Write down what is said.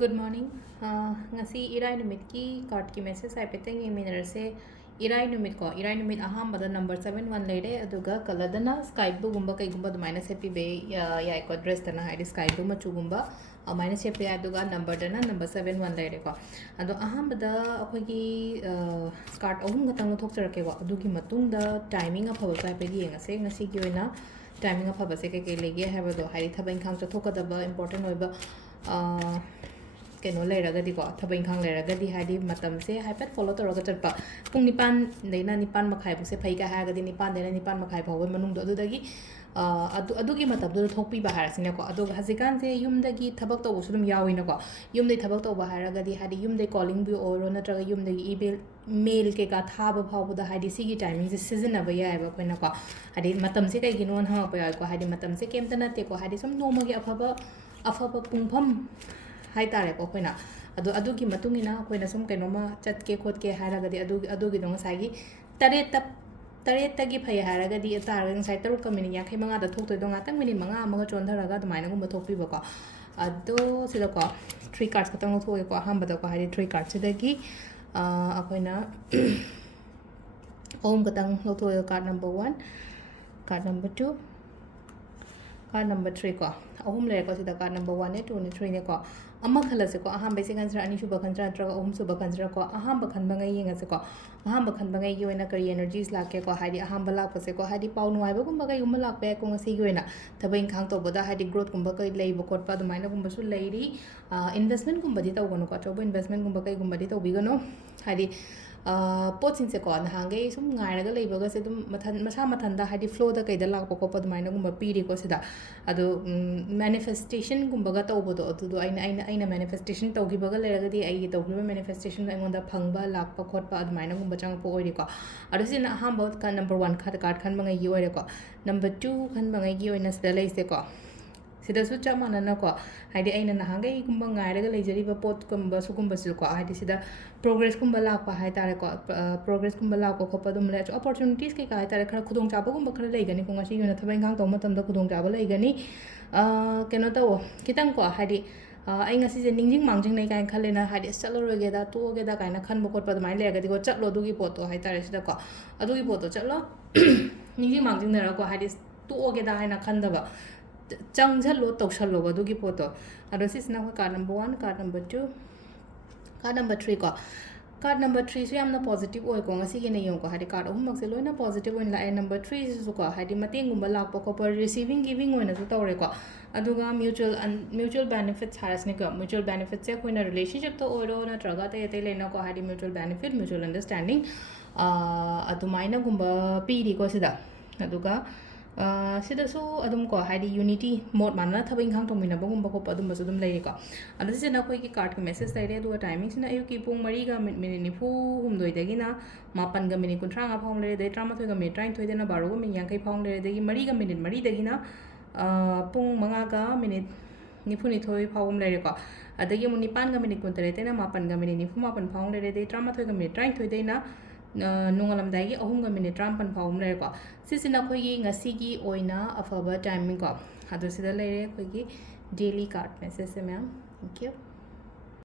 Good morning. Ngasi irai numit ki card ki message ai peteng eminar se irai numit ko irai numit aham bada number 71 lede aduga kaladana sky blue gumba kai gumba minus happy be ya ko dress dana hai sky blue machu gumba minus happy aduga number dana number 71 lede ko ado aham bada akoi ki card ahum gatang thok charake ko adugi matung da timing a phawsa pe di ngase ngasi ki oina timing a phawsa ke ke lege ha do hai thabain khang chathokadaba important oiba keno leiragadi ko thaba inkhang leiragadi hadi matam se hyper follow toroga chatpa pung nipan deina nipan makhai bu se phai ka hagadi nipan deina nipan makhai phaw manung do adudagi adugi matam do thokpi ba harasine ko adu hazikan se yumdagi thabak to usudum yawina ko yumdai thabak to ba haragadi hadi yumdai calling bu oro natraga yumdagi email mail ke ka thaba phaw da hadi sigi timing se season aba ya ba koina ko hadi matam se kai ginon ha pa ya ko hadi matam se kemta na te ko hadi som nomagi afaba pungpham hai tare ko koina adugi matungina koina sum kenoma chatke khotke haragadi adugi dong sagi taret tagi phai haragadi atar sai taru kamini ya khai manga da thok toy dong atang minute manga amaga chontharaga dumaina gumba thokpi ba ko ado sida ko 3 cards katang thoi ko hamba da ko hari 3 cards sidagi akoina om katang thoi card number 1 card number 2 card number 3 ko ahum le ko sida card number 1 ne 2 ne 3 ne ko amma khala se ko aham be se kansra ani shuba kansra tra ko ahum suba kansra ko aham ba khan bangai yenga se ko aham ba khan bangai yoina kari energies la ke ko hadi aham ba la ko se ko hadi pau nuai ba gumba kai umma lak pe ko ngasi yoina thabain khang to boda hadi growth gumba kai lei ba kot pa du maina gumba su leiri investment gumba di taw gono ko chobo investment gumba kai gumba di taw bi gono hadi potin se ko na hange sum ngai raga leiba ga se dum mathan da hadi flow da kai da lak ko pa du maina gumba piri ko sida adu manifestation gumba ga taw bodo adu aina manifestation tawgi baga leragadi ai tawgi manifestation aingonda phangba lakpa khotpa admaina gumba changpo oiri ko adu sin aham bot ka number 1 card khan bangai gi oire ko number 2 khan bangai gi oina sida leise ko sida su cha manana ko haidi aina na hangai gumba ngai raga leijari ba pot gumba su gumba su ko haidi sida progress gumba lakpa hai tare ko progress gumba lakpa khopa dum le opportunities ke kai tare khara khudong chaba gumba khara leigani ko ngasi yuna thabai ngang to matam da khudong chaba leigani keno tawo kitang ko haidi ai ngasi je ningjing mangjing nei kai khalena hadi chaloroge da toge da kaina khan bokot pa mai lega digo chatlo dugi poto hai tare sida ko adugi poto chatlo ningjing mangjing na ko hadi toge da haina khan da ba changjallo tawshallo ba dugi poto ado sisna ko card number 1 card number 2 card number 3 ko card number 3 so yamna positive oi ko ngasi ge nei yong ko hadi card ahum mak se loina positive oin la number 3 su ko hadi mateng gumba lak ko per receiving giving oina su tawre ko aduga mutual benefits harasne ko mutual benefits se koina relationship to oro na traga te lena ko hadi mutual benefit mutual understanding adumaina gumba piri ko sida aduga sida so adum ko hadi unity mode manna thabing khang tomina bagum ba ko adum ba adum lei ko adu se na koi ki card ki message lai re du timing sina ayu ki pung mari ga minute ni fu hum doi dagi na mapan ga minute kuntra ga phang le de trama thoi ga minute train thoi de na baro ga min yang kai phang le de mari ga minute mari dagi na pung manga ga minute nifu ni thoi phawum lai re ko adagi mu nipan ga minute kun tare te na mapan ga minute nifu mapan phang le de trama thoi ga minute train thoi de na nungalamdagi ahum ga minute tram pan phawum lai ko sisina khoi gi ngasi gi oina afaba timing ko adu sida lai re khoi gi daily card message se ma'am thank you